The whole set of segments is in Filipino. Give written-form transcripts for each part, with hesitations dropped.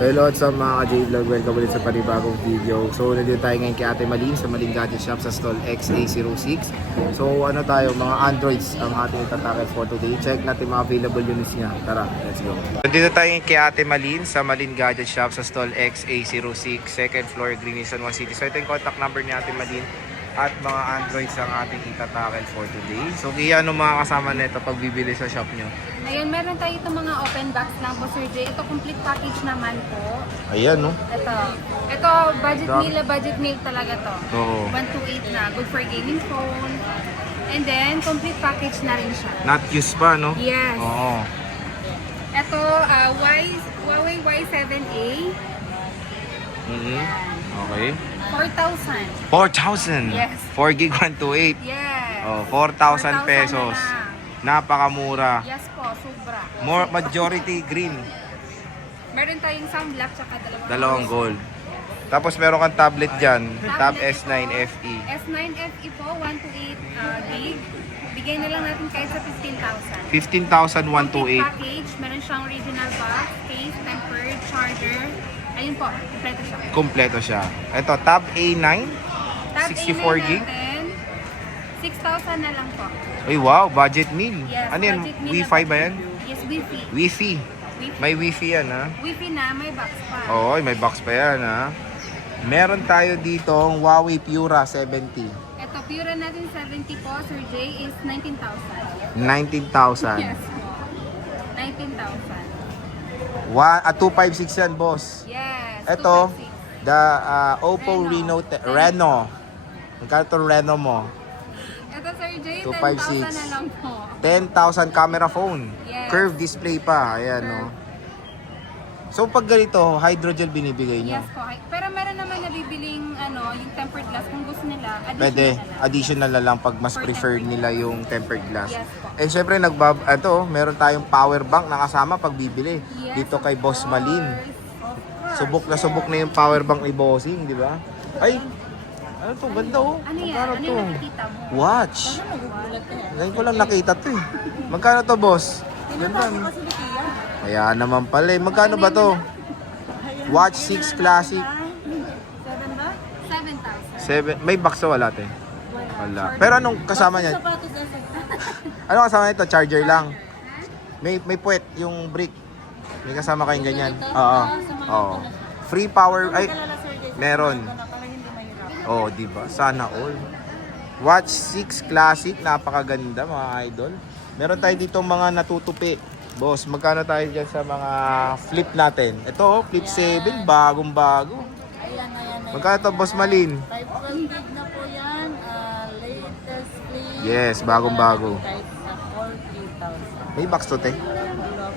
So hello at sa mga ka-J-Vlog, welcome ulit sa panibagong video. So nandito tayo ngayon kay Ate Malin sa Malin Gadget Shop sa stall XA06. So ano tayo, mga Androids ang ating itatakil for today. Check natin mga available units niya. Tara, let's go. Nandito tayo ngayon kay Ate Malin sa Malin Gadget Shop sa stall XA06, second floor, Green Hills, One City. So ito yung contact number ni Ate Malin at mga Androids ang ating itatakil for today. So kaya ano mga kasama nito pag bibili sa shop nyo? Ayun, meron tayo itong mga open box lang po, Sir Jay. Ito, complete package naman po. Ayan, no? Ito, budget meal talaga to. Oo. 128 na. Good for gaming phone. And then, complete package na rin siya. Not used pa, no? Yes. Oo. Ito, Huawei Y7A. Okay. 4,000. 4,000. Yes. 4 gig 128. Yes. Oh, 4,000 pesos. na lang. Napakamura. Yes po, sobra. More majority green. Meron tayong isang black tsaka Dalawang gold. Tapos meron kang tablet dyan. Tab Tablet S9 FE. S9 FE po, 128 gig. Bigay na lang natin kahit sa 15,000. 15,000 Complete 128. package, meron siyang original box, case, tempered, charger. Ayun po, kompleto siya. Kompleto siya. Ito, Tab A9. Tab 64 gig. natin, 6,000 na lang po. Ay wow, budget meal. Yes, Ano yan? budget meal Wi-Fi na ba yan? Yes, Wi-Fi. Wi-Fi. Wi-Fi. May Wi-Fi yan, ha? Wi-Fi na, may box pa. Oo, may box pa yan, ha? Meron tayo ditong Huawei Pura 70. Ito, Pura natin 70 po, Sir Jay, is 19,000. 19,000. Yes po. 19,000. 256 yan, boss. Yes. Ito, 256. the Oppo Reno. Magkano itong Reno mo? Ito, Sir Jay, 256. 10,000 na lang po. 10,000 camera phone. Yes. Curved display pa. Ayan, no? So, pag ganito, hydrogel binibigay nyo? Yes po. Pero meron naman nabibiling yung tempered glass kung gusto nila. Pwede. na lang. Additional na lang pag mas For preferred tempered nila yung tempered glass. Yes po. And syempre, meron tayong power bank na kasama pag bibili. Yes, Dito kay of Boss Malin. course. Subok na yung power bank ni Bossing, di ba? Ay! Ano to? Ganda, oh. Ano yan? Magkano Ano to? yung nakikita mo? Watch. Parang nagugulat ka yan. Ngayon ko lang nakita to eh. Magkano to, boss? Ganda. Tinatago kasi ni Kia. Kaya naman pala eh. Magkano ba to? Watch 6 Classic. 7 ba? 7,000. 7. May box na wala, te? Wala. Pero anong kasama niya? Sapatos na Ano kasama nito? Charger lang. May puwet, yung brick. May kasama kayong ganyan. Oo. Oo. Free power. Ay, meron. Oh, di ba? Sana all. Watch 6 Classic, napakaganda mga idol. Meron tayo dito mga natutupi. Boss, magkano tayo dyan sa mga flip natin? Ito, flip 7, bagong-bago. Ayan. Magkano to, Boss Malin? 512 gig na po yan. Latest flip. Yes, bagong-bago. Kahit sa 40,000. May box to, te?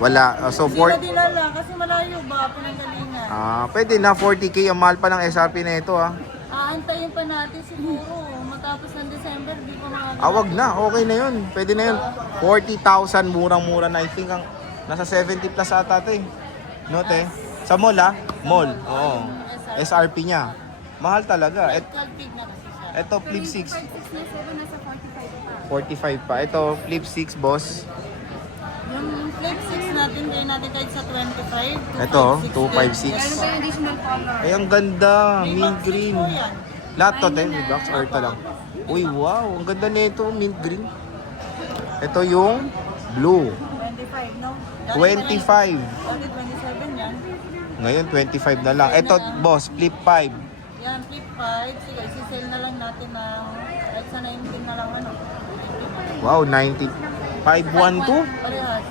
Wala. So, Dinala kasi malayo ba? Pinanggalingan. pwede na 40k. Ang mahal pa ng SRP na ito, ah. Aantayin pa natin siguro. Matapos ng December, di pa mga... Wag na. Okay na yun. Pwede na yun. 40,000, murang-mura na. I think ang nasa 70 plus ata, te. No, te? Sa mall, ah? Mall. Oo. SRP niya. Mahal talaga. 12 gig na kasi siya. Ito, flip 6. 6 na 7, nasa 45 pa. 45 pa. Ito, flip 6, boss. Yung flip 6 natin, gawin natin kahit sa 25. Ito, 256. Meron tayong additional color. Ay, ang ganda. Mint green. Po yan. Lahat to, te. May box or ito lang. Uy, wow. Ang ganda nito. Mint green. Ito yung blue. 25, no? 25. Only 27 yan. Ngayon, 25 na lang. Ito, boss, flip 5. Yan, flip 5. Sige, isi-sell na lang natin ng kahit sa 19 na lang ano. Wow, 90. 512? Parehas.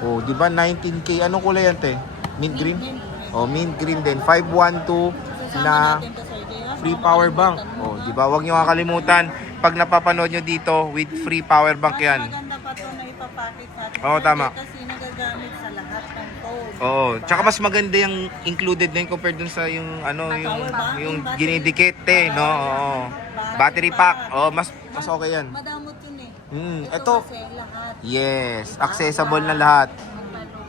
Oh, di ba 19k? Anong kulay yan, te? Mint green? Mint. Oh, mint green din. 512 Sasama na natin to sa idea. free power bank. Oh, di ba? Huwag niyo kakalimutan. Pag napapanood nyo dito, with free power bank Mas yan. maganda pa to na ipapackage natin. Oo, tama. Kasi nagagamit sa lahat ng phone. Oo. Tsaka mas maganda yung included na yun compared dun sa yung yung ginidikit, te, no? Oo. Battery pack. Oh, mas okay yan. Madamot yun eh. Ito, Kasi lahat. yes, accessible na lahat.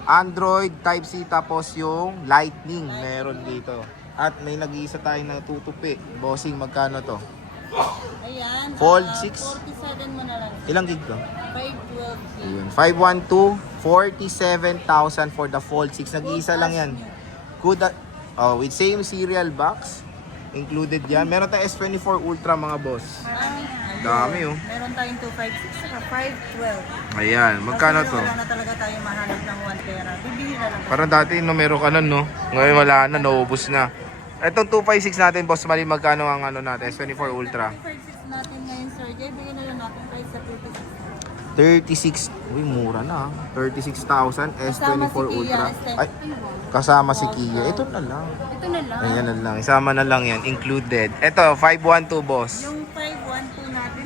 Android, Type-C, tapos yung Lightning meron dito. At may nag-iisa tayo na tutupi. Bossing, magkano to? Ayan. Fold 6. 47 mo na lang. Ilang gig to? 512. Ayun, 512, 47,000 for the Fold 6. Nag-iisa lang yan. Good, with same serial box. Included yan. Meron tayong S24 Ultra mga boss. Dami oh. Meron tayong 256 saka 512. Ayan, magkano Kasi to? wala na talaga tayo mahanap ng 1 tera. Bibili na lang. Parang dati numero ka nun, no? Ngayon wala na, naubos na. Itong 256 natin, boss Mali, magkano ang ano natin? S24 Ultra. 256 natin ngayon, Sir Jay. Bigyan na lang natin kahit sa 36. 256. Uy, mura na. 36,000 Kasama S24 si Kia, Ultra. S10. Ay, kasama si Kia. Ito na lang. Ito na lang. Ayan na lang. Isama na lang yan. Included. Ito, 512, boss. Yung 512 natin,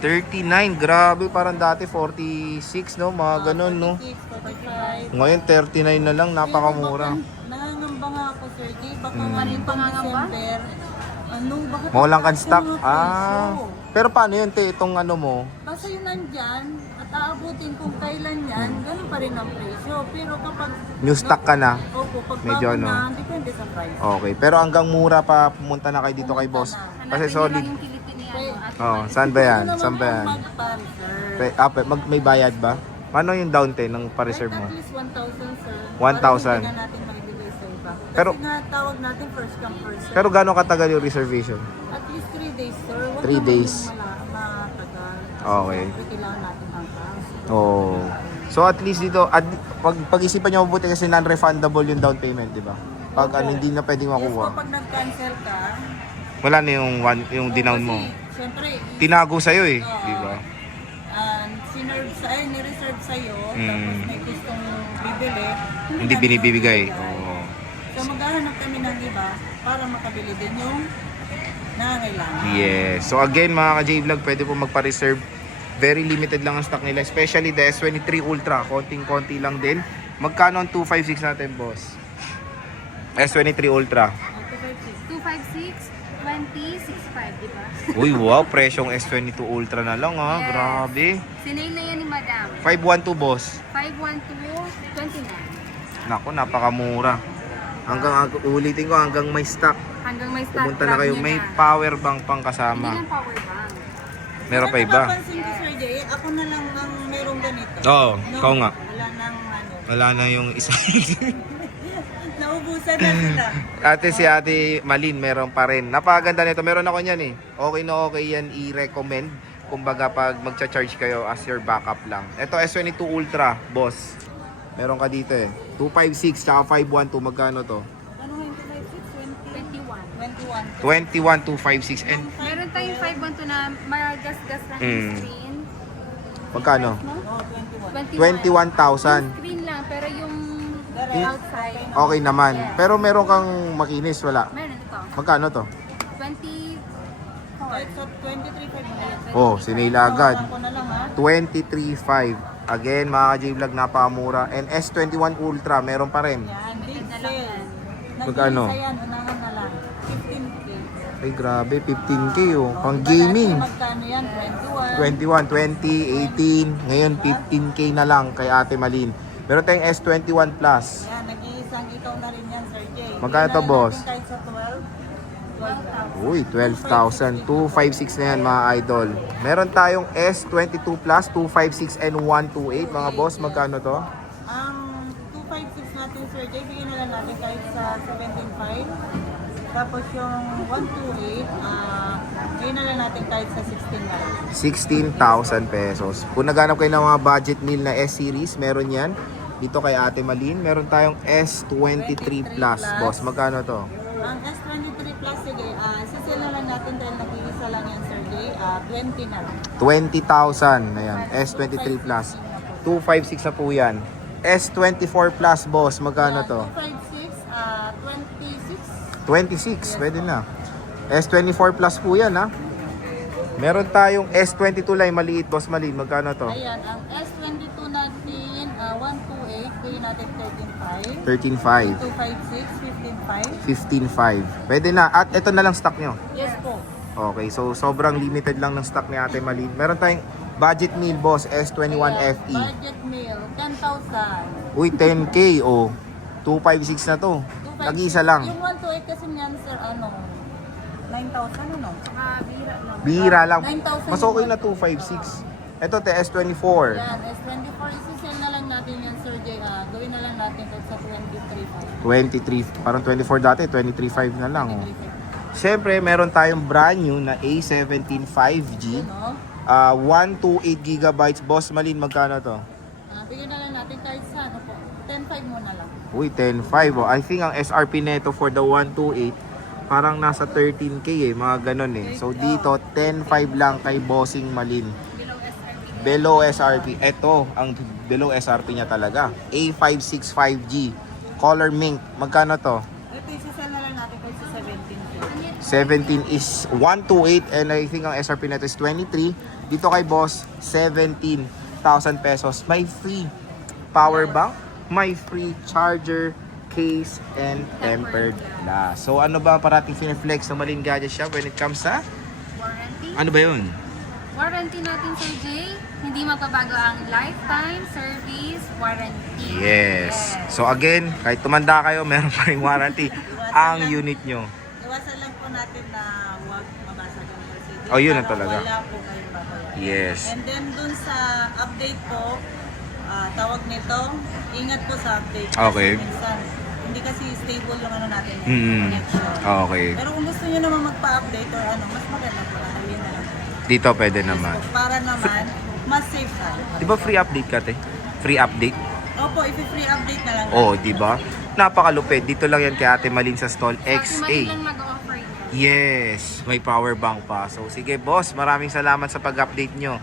39. Grabe. Parang dati 46, no? Mga ganun, no? 46, 45. Ngayon, 39 na lang. Napakamura. Nangangamba nga ako, Sir Jay. Baka Anong pangangamba? December. Ano, bakit Mawalan kang stock. mga Ah. presyo? Pero paano yun, te? Itong ano mo? Basta yun nandyan at aabutin kung kailan yan, ganun pa rin ang presyo. Pero kapag New stock ka na. Opo, pag Medyo bago ano. na, depende sa price. Okay. Pero hanggang mura pa pumunta na kayo dito kay boss. Hanapin Kasi niyo solid. lang yung kiliti ni ano, at Oh, saan ba yan? Ano naman Saan ba yan? ang mag-reserve? May bayad ba? Paano yung down te ng pa-reserve mo? At least 1,000, sir. 1,000. Para hindi na natin maibigay sa iba. Kasi Pero- nga, tawag natin first come, first serve. Pero gano'ng katagal yung reservation? At least 3 days, sir. Huwag 3 naman days. yung matagal. Okay. Siyempre, kailangan natin ang cash. Oh. So at least dito, pag-isipan nyo mabuti kasi non-refundable yung down payment, di ba? Pag ano, hindi na pwedeng Yes makuha. po, pag nag-cancel ka, Wala na yung dinown mo. siyempre, Tinago sa'yo eh, Oo. di ba? ni-reserve sa'yo, Mm. tapos may gustong bibili, Hindi natin binibigay. mabibigay. Oo. So maghahanap kami ng iba para makabili din yung nangangailangan. Yes. So again mga ka-J-Vlog, pwede po magpa-reserve. Very limited lang ang stock nila. Especially the S23 Ultra. Konting-konti lang din. Magkano ang 256 natin, boss? S23 Ultra. 256, 20, 65, di ba? Uy, wow. Presyong S22 Ultra na lang ha. Yes. Grabe. Sinail na yan ni Madam. 512, boss. 512, 29. Naku, napakamura. Ulitin ko, hanggang may stock. Hanggang may stock. Pumunta na grab kayo. nyo May na. power bank pang Hindi kasama. lang power bank. Meron pa iba. Napansin ko, Sir Jay, ako na lang ang merong ganito. Oo, No, ikaw nga. Wala nang ano. Wala na yung isa. Naubusan na sila. Ate si Ate Malin, meron pa rin. Napakaganda nito. Meron ako niyan eh. Okay na okay yan i-recommend. Kumbaga pag magcha-charge kayo as your backup lang. Ito S22 Ultra, boss. Meron ka dito eh. 256 tsaka 512. Magkano to? Ano nga yung 256? 21. 21. 21256 and Meron tayong 512 na magasgas lang Mm. yung screen. magkano? No? Oh, 21. 21,000. Yung screen lang, pero yung outside. Okay naman. Pero meron kang makinis, wala. Meron ito. Magkano to? 24. Kahit sa 23.5 na yan. Oh, sinila agad. Ako na lang ha. 23.5. Again, mga ka-J-Vlog, napakamura. And S21 Ultra, meron pa rin. Yan, big na lang sale. yan. Magkano? Nag-iisa yan, unahan na lang. 15K. Ay, grabe. 15K oh. Pang gaming. Magkano yan? 21. 21, 20, 18. Ngayon, 15K na lang kay Ate Malin. Meron tayong S21 Plus. Yan, nag-iisang ikaw na rin yan, Sir Jay. Magkano to, Bigyan boss? natin kahit sa 12. 12,000. Uy, 12,000. 256 na yan, mga idol. Meron tayong S22 Plus, 256 and 128. Mga boss, magkano to? Ang 256 natin, Sir Jay, bigyan na lang natin kahit sa 17.5. Tapos yung 128, bigyan na lang natin kahit sa 16 na lang. 16,000 pesos. Kung naghanap kayo ng mga budget meal na S-Series, meron yan. Dito kay Ate Malin, meron tayong S23 Plus. Boss, magkano to? Ang S23 Plus, sige, sisil na lang natin dahil nag-iisa lang yan, Sir Jay. 20 na lang. 20,000. Ayan, S23 Plus. 256 na po yan. S24 Plus, boss, magkano to? 256, 26, 26. pwede na. S24 Plus po yan, ha? Meron tayong S22 line, maliit, boss Malin. Magkano to? Ayan, ang S22 natin, 128, bigyan natin 13.5. 13.5. 256, 15.5. 15.5. Pwede na. At ito na lang stock nyo. Yes po. Okay, so sobrang limited lang ng stock ni Ate Malin. Meron tayong budget meal, boss, S21 Ayan, FE. budget meal, 10,000. Uy, 10K, oh. 256 na to. 256. Nag-isa lang. Yung 128 kasi niyan, sir, 9,000 ano? Bira lang. Bihira lang. 9,000 Mas okay na 256. Ito, te S24. Yan, S24, isisell na lang natin yan, Sir Jay. Gawin na lang natin natin kahit sa 23, parang 24 dati, 23.5 na lang. Oh. Siyempre, meron tayong brand new na A17 5G. No? 128 gigabytes. Boss Malin, magkano to? Bigyan na lang natin kahit sa ano po, 10.5 muna lang. Uy, 10.5. Oh. I think ang SRP neto for the 128, parang nasa 13K eh, mga ganun eh. So dito, 10.5 lang kay Bossing Malin. Below SRP. Ito, ang below SRP niya talaga. A565G. Color mink. Magkano to? Ito isasal na lang natin kahit sa 17. 17 is 128 and I think ang SRP neto is 23. Dito kay boss, 17,000 pesos. May free power bank, may free charger, case, and tempered glass. So ano ba parating fine-flex ng Malin Gadget Shop when it comes sa? Warranty. Ano ba yun? Warranty natin, Sir Jay. Hindi magbabago ang lifetime service warranty. Yes. So again, kahit tumanda kayo, meron pa rin warranty ang unit nyo. Iwasan lang po natin na huwag mabasag ang LCD. Oh, yun na Para talaga. Wala po kayong babayaran. Yes. And then dun sa update po, tawag nito, ingat po sa update. Okay. Kasi minsan, hindi kasi stable yung ano natin, Mm. connection. Okay. Pero kung gusto nyo naman magpa-update or ano, mas maganda po. Ayun na lang. Dito pwede naman. Para naman, mas safe tayo. Di ba free update ka, te? Free update? Opo, i-free update na lang. Oh, di ba? Napakalupit. Dito lang yan kay Ate Malin sa stall Kasi mali XA. lang mag-offer yun. Yes, may power bank pa. So sige boss, maraming salamat sa pag-update nyo.